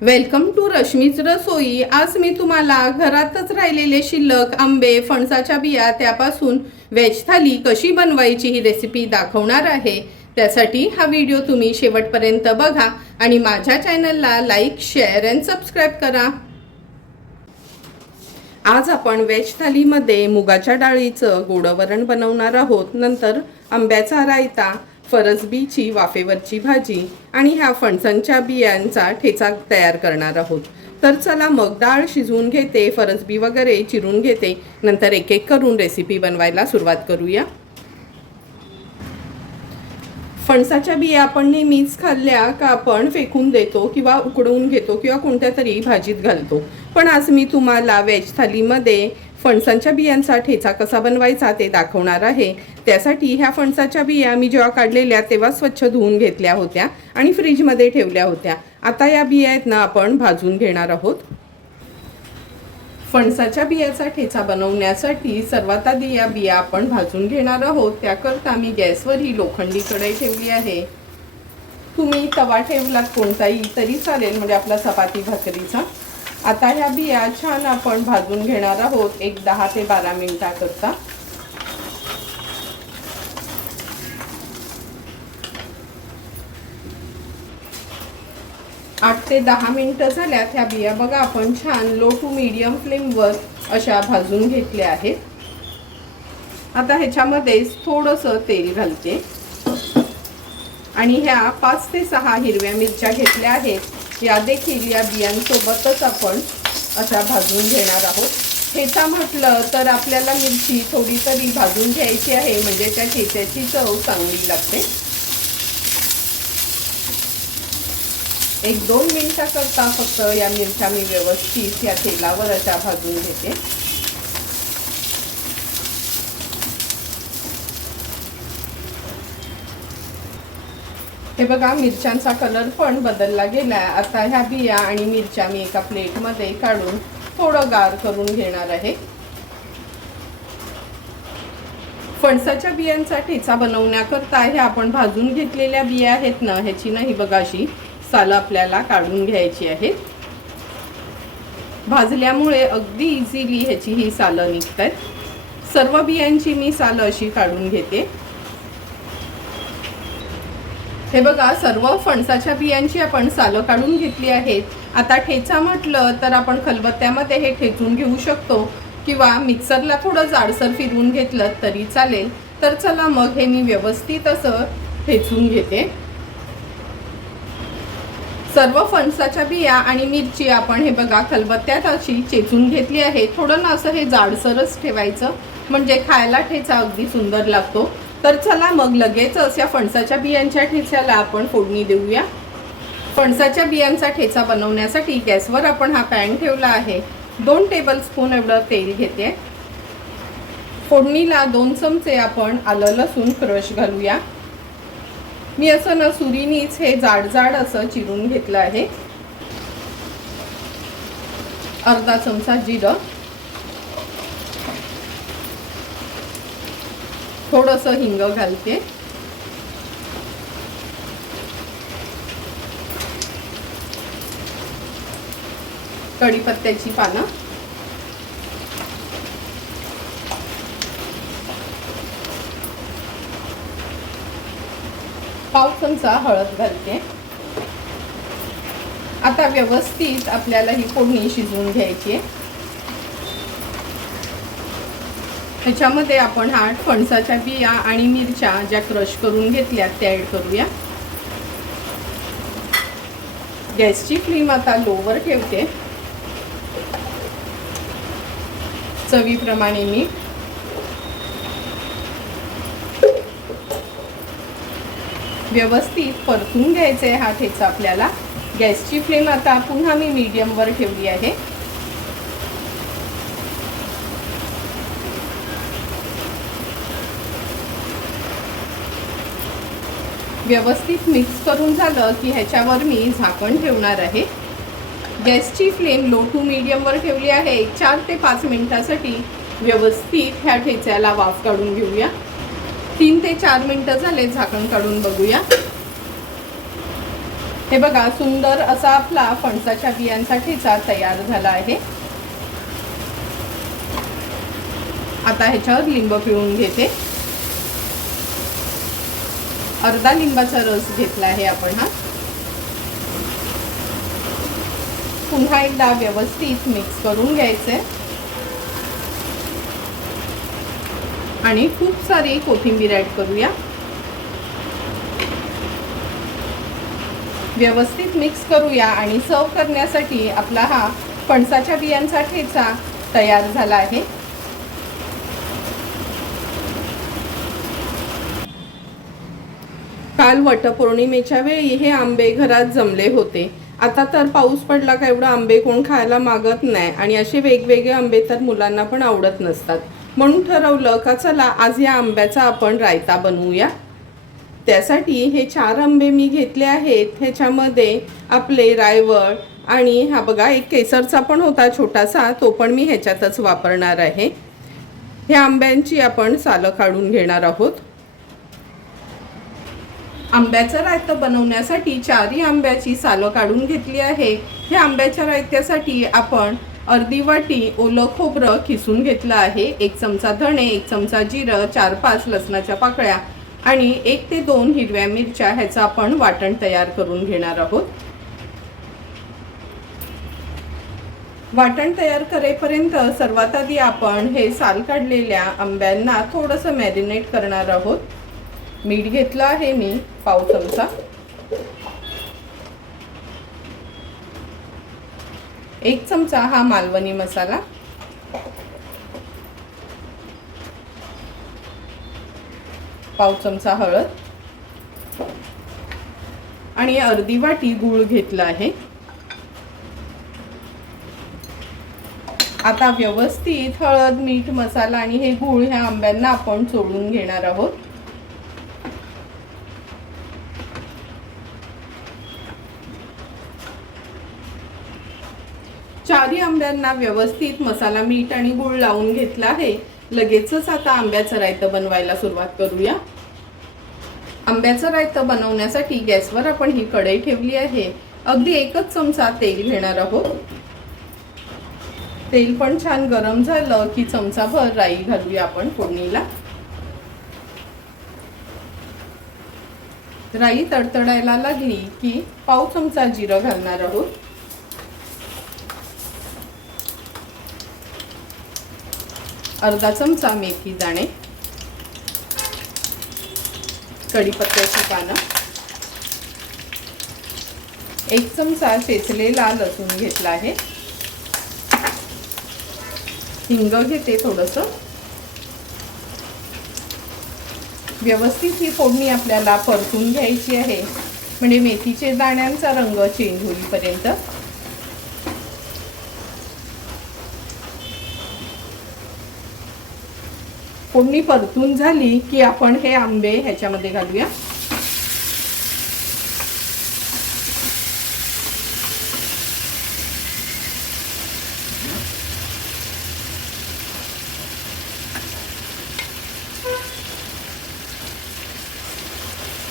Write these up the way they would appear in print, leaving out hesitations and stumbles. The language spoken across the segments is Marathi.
वेलकम टू रश्मीच रसोई। आज मी तुम्हाला घरातच राहिलेले शिल्लक आंबे, फणसाच्या बिया त्यापासून व्हेज थाली कशी बनवायची ही रेसिपी दाखवणार आहे। त्यासाठी हा व्हिडिओ तुम्ही शेवटपर्यंत बघा आणि माझ्या चॅनलला लाईक, शेअर अँड सबस्क्राइब करा। आज आपण व्हेज थालीमध्ये मुगाच्या डाळीचं गोड वरण बनवणार आहोत। नंतर आंब्याचा रायता, फरसबीची वाफेवरची भाजी आणि ह्या फणसांच्या बियांचा ठेचा तयार करणार आहोत। तर चला मग डाळ शिजवून घेते, फरसबी वगैरे चिरून घेते, नंतर एक एक करून रेसिपी बनवायला सुरुवात करूया। फणसाच्या बिया आपण नेहमीच खाल्ल्या का आपण फेकून देतो किंवा उकडवून घेतो किंवा कोणत्या तरी भाजीत घालतो, पण आज मी तुम्हाला व्हेज थालीमध्ये फणसांच्या बियांचा ठेचा कसा बनवायचा ते दाखवणार आहे। त्यासाठी ह्या फणसाच्या बिया मी जेव्हा काढलेल्या तेव्हा स्वच्छ धुवून घेतल्या होत्या आणि फ्रीजमध्ये ठेवल्या होत्या। आता या बिया आहेत ना आपण भाजून घेणार आहोत। फणसाच्या बियाचा ठेचा बनवण्यासाठी सर्वात आधी या बिया आपण भाजून घेणार आहोत। त्याकरता मी गॅसवर ही लोखंडी कढई ठेवली आहे। तुम्ही तवा ठेवलात कोणताही तरी चालेल, म्हणजे आपला चपाती भाकरीचा। आता ह्या बिया छान आपण भाजून घेणार आहोत एक 10 ते 12 मिनिटाकरता। आठ ते 10 मिनिटं झाल्यात, ह्या बिया बघा आपण छान लो टू मीडियम फ्लेमवर अशा भाजून घेतल्या आहेत। आता ह्याच्यामध्ये थोडंसं तेल घालते आणि ह्या 5 ते 6 हिरव्या मिरच्या घेतल्या आहेत। या देखील या बियांसोबतच आपण अशा भाजून घेणार आहोत। ठेचा म्हटलं तर आपल्याला मिरची थोडी तरी भाजून घ्यायची आहे, म्हणजे त्या ठेच्याची चव चांगली लागते। 1-2 मिनिटाकरता फक्त या मिरच्या मी व्यवस्थित या तेलावर अशा भाजून घेते। हे बघा मिरच्यांचा कलर पण बदलला गेला। आता ह्या बिया आणि मिरच्या मी एका प्लेटमध्ये काढून थोडं गार करून घेणार आहे। फणसाच्या बियांचा ठेचा बनवण्याकरता ह्या आपण भाजून घेतलेल्या बिया आहेत ना, ह्याची नाही बघा अशी सालं आपल्याला काढून घ्यायची आहेत। भाजल्यामुळे अगदी इझिली ह्याची ही सालं निघतात। सर्व बियांची मी सालं अशी काढून घेते। हे बघा सर्व फणसाच्या बियांची आपण सालं काढून घेतली आहेत। आता ठेचा म्हटलं तर आपण खलबत्त्यामध्ये हे ठेचून घेऊ शकतो किंवा मिक्सरला थोडं जाडसर फिरवून घेतलं तरी चालेल। तर चला मग हे मी व्यवस्थित असं ठेचून घेते। सर्व फणसाच्या बिया आणि मिरची आपण हे बघा खलबत्त्यात अशी चेचून घेतली आहे। थोडं ना असं हे जाडसरच ठेवायचं, म्हणजे खायला ठेचा अगदी सुंदर लागतो। तर चला मग लगेचच या फणसाच्या बियांच्या ठेच्याला आपण फोडणी देऊया। फणसाच्या बियांचा ठेचा बनवण्यासाठी गॅसवर आपण हा पॅन ठेवला आहे। 2 टेबलस्पून एवढं तेल घेते। फोडणीला 2 चमचे आपण आलं लसूण क्रश घालूया। मी असं ना सुरीनीच हे जाड जाड असं चिरून घेतलं आहे। अर्धा चमचा जिरं, थोडंसं हिंग घालते, कढीपत्त्याची पानं, पाव चमचा हळद घालते। आता व्यवस्थित आपल्याला ही फोडणी शिजवून घ्यायची आहे। ह्याच्यामध्ये आपण हा फणसाच्या बिया आणि मिरच्या ज्या क्रश करून घेतल्यात त्या ॲड करूया। गॅसची फ्लेम आता लोवर ठेवते। चवीप्रमाणे मीठ, व्यवस्थित परतून घ्यायचे हा ठेचा आपल्याला। गॅसची फ्लेम आता पुन्हा मी मीडियमवर ठेवली आहे। व्यवस्थित मिक्स करून झालं की ह्याच्यावर मी झाकण ठेवणार आहे। गॅसची फ्लेम लो टू मीडियमवर ठेवली आहे। 4 ते 5 मिनिटासाठी व्यवस्थित ह्या ठेच्याला वाफ काढून घेऊया। 3 ते 4 मिनिटं झाले, झाकण काढून बघूया। हे बघा, सुंदर असा आपला फणसाच्या बियांचा ठेचा तयार झाला आहे. आता ह्याच्यावर लिंब पिळून घेते. अर्धा लिंबाचा रस घेतला आहे आपण हा. पुन्हा एकदा व्यवस्थित मिक्स करून घ्यायचे आणि खूप सारी कोथिंबीर ऍड करूया. व्यवस्थित मिक्स करूया आणि सर्व करण्यासाठी आपला हा फणसाच्या बियांचा ठेचा तयार झाला आहे. काल वटपौर्णिमेच्या वेळी हे आंबे घरात जमले होते. आता तर पाऊस पडला का एवढं आंबे कोण खायला मागत नाही आणि असे वेगवेगळे आंबे तर मुलांना पण आवडत नसतात. म्हणून ठरवलं का चला आज या आंब्याचा आपण रायता बनवूया. त्यासाठी हे 4 आंबे मी घेतले आहेत. ह्याच्यामध्ये आपले रायवळ आणि हा बघा एक केसरचा पण होता छोटासा, तो पण मी ह्याच्यातच वापरणार आहे. ह्या आंब्यांची आपण सालं काढून घेणार आहोत. आंब्याचं रायतं बनवण्यासाठी 4ही आंब्याची सालं काढून घेतली आहे. ह्या आंब्याच्या रायत्यासाठी आपण अर्धी वाटी ओलं खोबरं किसून घेतलं आहे. 1 चमचा धणे, 1 चमचा जिरं, 4-5 लसणाच्या पाकळ्या आणि 1 ते 2 हिरव्या मिरच्या ह्याचं आपण वाटण तयार करून घेणार आहोत. वाटण तयार करेपर्यंत सर्वात आधी आपण हे साल काढलेल्या आंब्यांना थोडंसं मॅरिनेट करणार आहोत. मीठ घेतलं आहे मी पाव चमचा. 1 चमचा हा मालवणी मसाला. पाव चमचा हळद आणि अर्धी वाटी गूळ घेतला आहे. आता व्यवस्थित हळद, मीठ, मसाला आणि हे गूळ ह्या आंब्यांना आपण चोळून घेणार आहोत. चारही आंब्यांना व्यवस्थित मसाला, मीठ आणि गूळ लावून घेतला आहे. लगेचच आता आंब्याचं रायतं बनवायला सुरुवात करूया. आंब्याचं रायतं बनवण्यासाठी गॅसवर आपण ही कढई ठेवली आहे. अगदी 1च चमचा तेल घेणार आहोत. तेल पण छान गरम झालं की चमचाभर राई घालूया आपण फोडणीला. राई तडतडायला लागली की पाव चमचा जिरं घालणार आहोत. अर्धा चमचा मेथी दाणे, कढीपत्त्याची पानं, 1 चमचा चेचलेला लसूण घेतला आहे. हिंग घेते थोडंसं. व्यवस्थित ही फोडणी आपल्याला परतून घ्यायची आहे म्हणजे मेथीचे दाण्यांचा रंग चेंज होईपर्यंत. फोडणी परतून झाली की आपण हे आंबे ह्याच्यामध्ये घालूया.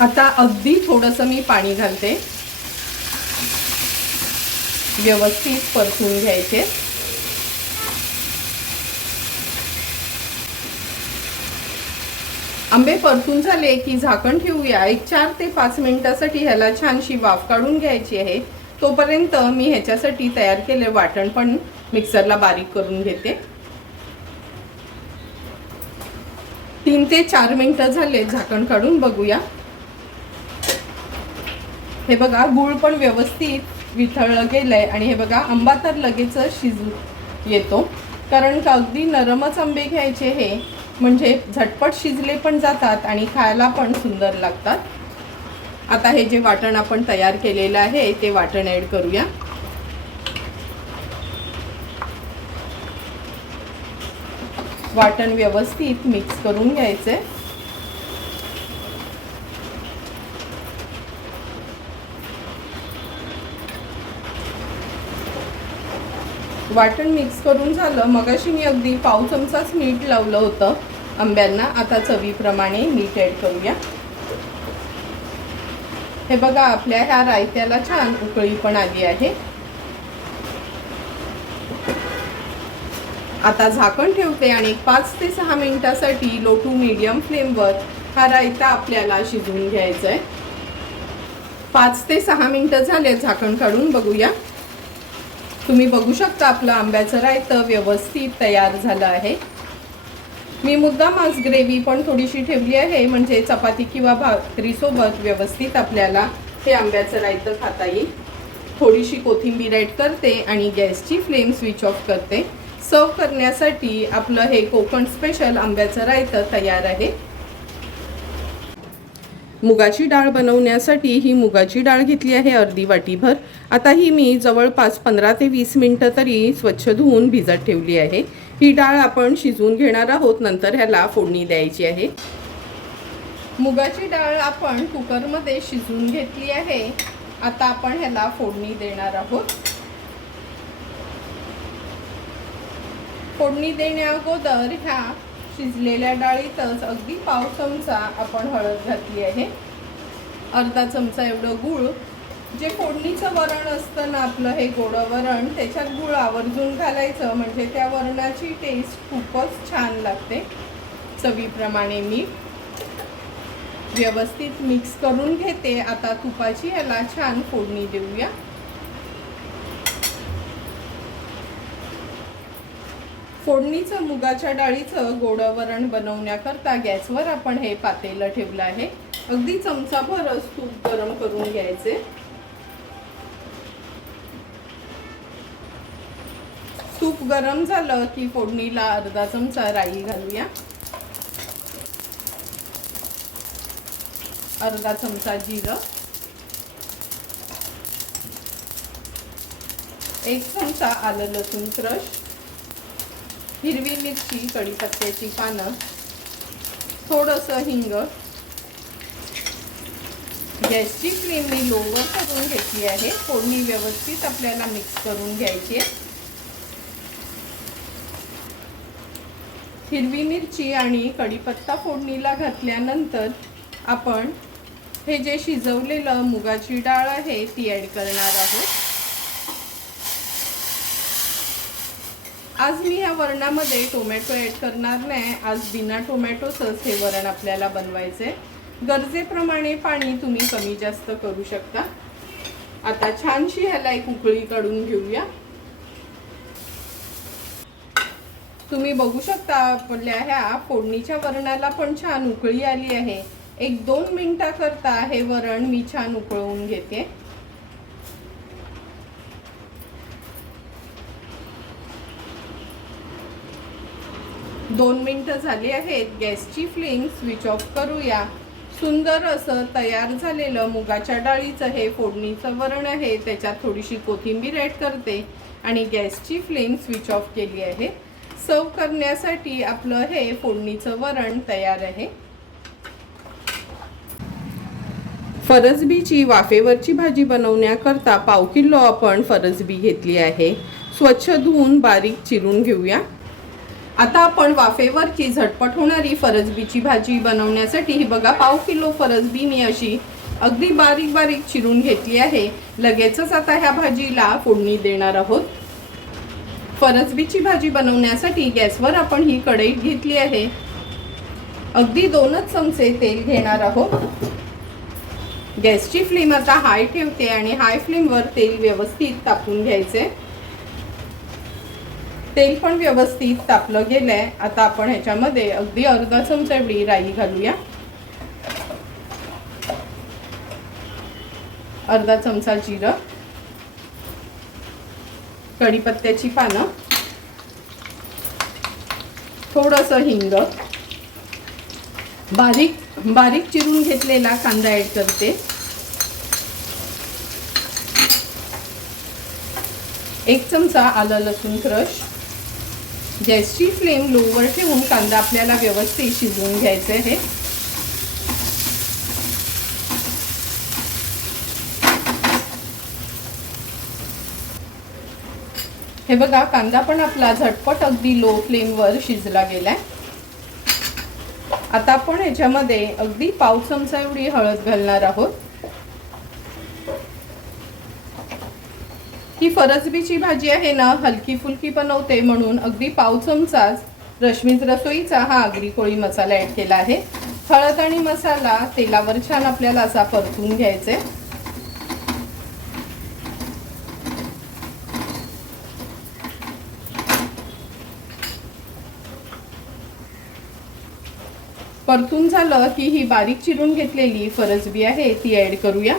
आता अगदी थोडंसं मी पाणी घालते. व्यवस्थित परतून घ्यायचे. आंबे परतून झाले की झाकण ठेवूया. 4 ते 5 मिनिटासाठी ह्याला छानशी वाफ काढून घ्यायची आहे. तोपर्यंत मी ह्याच्यासाठी तयार केले वाटण पण मिक्सरला बारीक करून घेते. 3 ते 4 मिनिटं झाले. झाकण काढून बघूया. हे बघा, गूळ पण व्यवस्थित वितळलं गेलंय आणि हे बघा आंबा तर लगेच शिजून येतो. कारण का अगदी नरमच आंबे घ्यायचे हे, म्हणजे झटपट शिजले पण जातात आणि खायला पण सुंदर लागतात. आता हे जे वाटण आपण तयार केलेलं आहे ते वाटण ऍड करूया. वाटण व्यवस्थित मिक्स करून घ्यायचे. वाटण मिक्स करून झालं. मगाशी मी अगदी पाव चमचाच मीठ लावलं होतं आंब्यांना. आता चवीप्रमाणे मीठ ॲड करूया. हे बघा आपल्या ह्या रायत्याला छान उकळी पण आली आहे. आता झाकण ठेवते आणि 5 ते 6 मिनिटासाठी लो टू मीडियम फ्लेमवर हा रायता आपल्याला शिजवून घ्यायचा आहे. 5 ते 6 मिनिटं झाले, झाकण काढून बघूया. तुम्ही बघू शकता आपलं आंब्याचं रायतं व्यवस्थित तयार झालं आहे. मी मुद्दाम आज ग्रेव्ही पण थोडीशी ठेवली आहे, म्हणजे चपाती किंवा भाकरीसोबत व्यवस्थित आपल्याला हे आंब्याचं रायतं खाता येईल. थोडीशी कोथिंबीर ॲड करते आणि गॅसची फ्लेम स्विच ऑफ करते. सर्व करण्यासाठी आपलं हे कोकण स्पेशल आंब्याचं रायतं तयार आहे. मुगाची डाळ बनवण्यासाठी ही मुगाची डाळ घेतली आहे अर्धी वाटीभर. आता ही मी जवळपास 15 ते 20 मिनिटं तरी स्वच्छ धुवून भिजत ठेवली आहे. ही डाळ आपण शिजवून घेणार आहोत, नंतर ह्याला फोडणी द्यायची आहे. मुगाची डाळ आपण कुकरमध्ये शिजवून घेतली आहे. आता आपण ह्याला फोडणी देणार आहोत. फोडणी देण्याअगोदर ह्या शिजलेल्या डाळीतच अगदी पाव चमचा आपण हळद घातली आहे. अर्धा चमचा एवढं गूळ. जे फोडणीचं वरण असतं ना आपलं हे गोड वरण, त्याच्यात गूळ आवर्जून घालायचं, म्हणजे त्या वरणाची टेस्ट खूपच छान लागते. चवीप्रमाणे मीठ व्यवस्थित मिक्स करून घेते. आता तुपाची ह्याला छान फोडणी देऊया. फोडणीचं मुगाच्या डाळीचं गोड वरण बनवण्याकरता गॅसवर आपण हे पातेलं ठेवलं आहे. अगदी चमचाभरच तूप गरम करून घ्यायचे. तूप गरम झालं की फोडणीला अर्धा चमचा राई घालूया. अर्धा चमचा जिरं, 1 चमचा आलं लसूण क्रश, हिरवी मिरची, कढीपत्त्याची पानं, थोडंसं हिंग. गॅसची फ्लेम मी लोवर करून घेतली आहे. फोडणी व्यवस्थित आपल्याला मिक्स करून घ्यायची आहे. हिरवी मिरची आणि कढीपत्ता फोडणीला घातल्यानंतर आपण हे जे शिजवलेलं मुगाची डाळ आहे ती ॲड करणार आहोत. आज मी या वरणामध्ये टोमॅटो ॲड करणार नाही. आज बिना टोमॅटोचंच हे वरण आपल्याला बनवायचे. गरजेप्रमाणे पाणी तुम्ही कमी जास्त करू शकता. आता छानशी ह्याला एक उकळी काढून घेऊया. तुम्ही बघू शकता आपल्या ह्या फोडणीच्या वरणाला पण छान उकळी आली आहे. 1-2 मिनिटाकरता हे वरण मी छान उकळवून घेते. दोन मिनिटं झाली आहेत. गॅसची फ्लेम स्विच ऑफ करूया. सुंदर असं तयार झालेलं मुगाच्या डाळीचं हे फोडणीचं वरण आहे. त्याच्यात थोडीशी कोथिंबीर ॲड करते आणि गॅसची फ्लेम स्विच ऑफ केली आहे. सर्व करण्यासाठी आपलं हे फोडणीचं वरण तयार आहे. फरसबीची वाफेवरची भाजी बनवण्याकरता पाव किलो आपण फरसबी घेतली आहे. स्वच्छ धुवून बारीक चिरून घेऊया. आता आपण वाफेवरची झटपट होणारी फरसबीची भाजी बनवण्यासाठी ही बघा पाव किलो फरसबी मी अशी अगदी बारीक बारीक चिरून घेतली आहे. लगेचच आता ह्या भाजीला फोडणी देणार आहोत. फरसबीची भाजी बनवण्यासाठी गॅसवर आपण ही कढई घेतली आहे. अगदी 2च चमचे तेल घेणार आहोत. गॅसची फ्लेम आता हाय ठेवते आणि हाय फ्लेमवर तेल व्यवस्थित तापवून घ्यायचे. तेल पण व्यवस्थित तापलं गेलंय. आता आपण ह्याच्यामध्ये अगदी अर्धा चमचा एवढी राई घालूया. अर्धा चमचा जिरं, कढीपत्त्याची पानं, थोडंसं हिंग, बारीक बारीक चिरून घेतलेला कांदा ॲड करते. 1 चमचा आलं लसूण क्रश. गॅसची फ्लेम लोवर ठेवून कांदा आपल्याला व्यवस्थित शिजवून घ्यायचा आहे. हे बघा कांदा पण आपला झटपट अगदी लो फ्लेमवर शिजला गेलाय. आता आपण ह्याच्यामध्ये अगदी पाव चमचा एवढी हळद घालणार आहोत. ही फरसबीची भाजी आहे ना, हलकी फुलकी बनवते म्हणून अगदी पाव चमचाच रश्मीज रसोईचा हा आगरी कोळी मसाला ॲड केला आहे. हळद आणि मसाला तेलावर छान आपल्याला असा परतून घ्यायचा आहे. परतून झालं की ही बारीक चिरून घेतलेली फरसबी आहे ती ॲड करूया.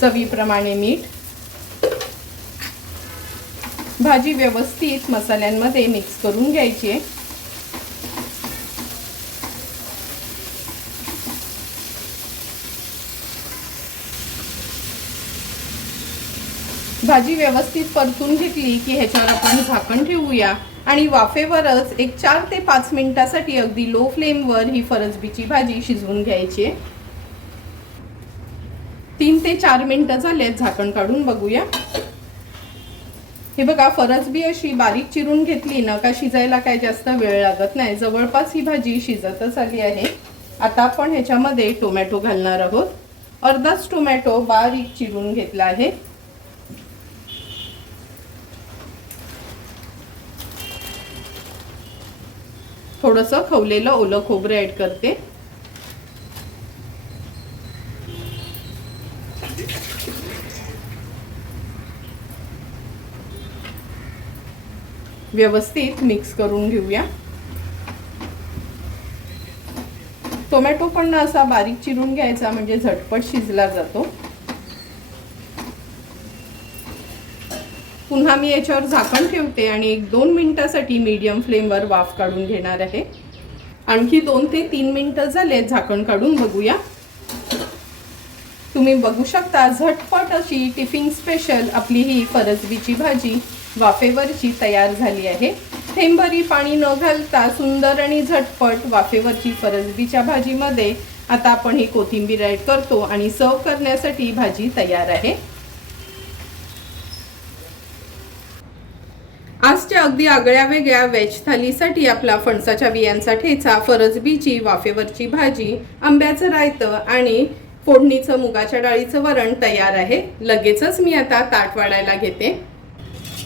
चवीप्रमाणे मीठ. भाजी व्यवस्थित मसाल्यांमध्ये मिक्स करून घ्यायची आहे. भाजी व्यवस्थित परतून घेतली की ह्याच्यावर आपण झाकण ठेवूया आणि वाफेवरच एक 4 ते 5 मिनिटासाठी अगदी लो फ्लेमवर ही फरसबीची भाजी शिजवून घ्यायची आहे. 3 ते 4 मिनिटं झालेत, झाकण काढून बघूया. हे बघा, फरसबी अशी बारीक चिरून घेतली ना का शिजायला काय जास्त वेळ लागत नाही. जवळपास ही भाजी शिजतच आली आहे. आता आपण ह्याच्यामध्ये टोमॅटो घालणार आहोत. अर्धाच टोमॅटो बारीक चिरून घेतला आहे. थोडंसं खवलेलं ओलं खोबरं ॲड करते. व्यवस्थित मिक्स करून घेऊया. टोमॅटो पण असा बारीक चिरून घ्यायचा म्हणजे झटपट शिजला जातो. पुन्हा मी याच्यावर झाकण ठेवते आणि 1-2 मिनिटासाठी मीडियम फ्लेमवर वाफ काढून घेणार आहे. आणखी 2 ते 3 मिनिटं झाले, झाकण काढून बघूया. तुम्ही बघू शकता झटपट अशी टिफिन स्पेशल आपली ही फरसबीची भाजी वाफेवरची तयार झाली आहे. थेंबरी पाणी न घालता सुंदर आणि झटपट वाफेवरची फरसबीच्या भाजीमध्ये आता आपण ही कोथिंबीर ॲड करतो आणि सर्व करण्यासाठी भाजी तयार आहे. आजच्या अगदी आगळ्या वेगळ्या व्हेज थालीसाठी आपला फणसाच्या बियांचा ठेचा, फरसबीची वाफेवरची भाजी, आंब्याचं रायतं आणि फोडणीचं मुगाच्या डाळीचं वरण तयार आहे. लगेचच मी आता ताट वाढायला घेते.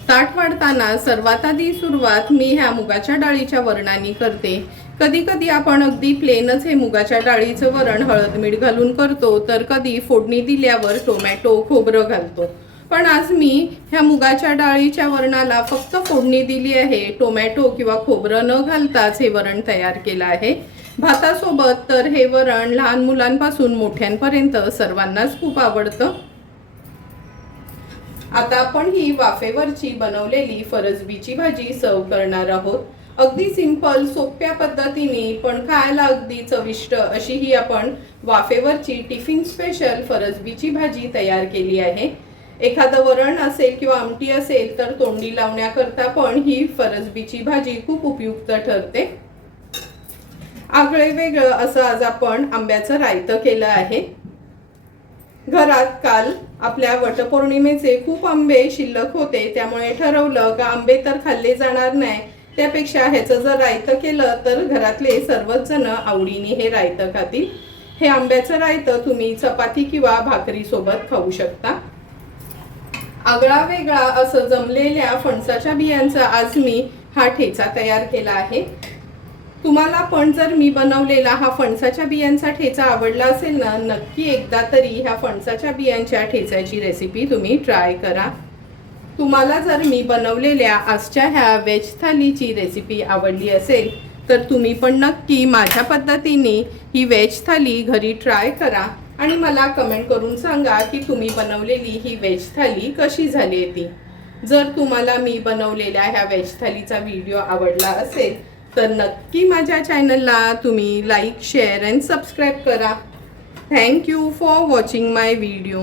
ताट वाढताना सर्वात आधी सुरुवात मी ह्या मुगाच्या डाळीच्या वरणाने करते. कधी कधी आपण अगदी प्लेनच हे मुगाच्या डाळीचं वरण हळद मीठ घालून करतो, तर कधी फोडणी दिल्यावर टोमॅटो खोबरं घालतो. पण आज मी ह्या मुगाच्या डाळीच्या वरणाला फक्त फोडणी दिली आहे. टोमॅटो किंवा खोबरं न घालताच हे वरण तयार केलं आहे. भातासोबत तर हे वरण लहान मुलांपासून मोठ्यांपर्यंत सर्वांनाच खूप आवडतं. आता आपण ही वाफेवरची बनवलेली फरसबीची भाजी सर्व करणार आहोत. अगदी सिंपल सोप्या पद्धतीने पण खायला अगदी चविष्ट अशी ही आपण वाफेवरची टिफिन स्पेशल फरसबीची भाजी तयार केली आहे. एखादं वरण असेल किंवा आमटी असेल तर तोंडी लावण्याकरता पण ही फरसबीची भाजी खूप उपयुक्त ठरते. आगळे वेगळं असं आज आपण आंब्याचं रायतं केलं आहे. घरात काल आपल्या वटपौर्णिमेचे खूप आंबे शिल्लक होते, त्यामुळे ठरवलं का आंबे तर खाल्ले जाणार नाही, त्यापेक्षा ह्याचं जर रायतं केलं तर घरातले सर्वच जण आवडीने हे रायतं खातील. हे आंब्याचं रायतं तुम्ही चपाती किंवा भाकरी सोबत खाऊ शकता. आगळा वेगळा असं जमलेल्या फणसाच्या बियांचा आज मी हा ठेचा तयार केला आहे. तुम्हाला पण जर मी बनवलेला हा फणसाच्या बियांचा ठेचा आवडला असेल ना, नक्की एकदा तरी ह्या फणसाच्या बियांच्या ठेच्याची रेसिपी तुम्ही ट्राय करा. तुम्हाला जर मी बनवलेल्या आजच्या ह्या व्हेज थालीची रेसिपी आवडली असेल तर तुम्ही पण नक्की माझ्या पद्धतीने ही व्हेज थाली घरी ट्राय करा आणि मला कमेंट करून सांगा की तुम्ही बनवलेली ही व्हेज थाली कशी झाली आहे ती. जर तुम्हाला मी बनवलेल्या ह्या व्हेज थालीचा व्हिडिओ आवडला असेल तर नक्की माझ्या चॅनलला तुम्ही लाईक, शेअर अँड सबस्क्राईब करा. Thank you for watching my video.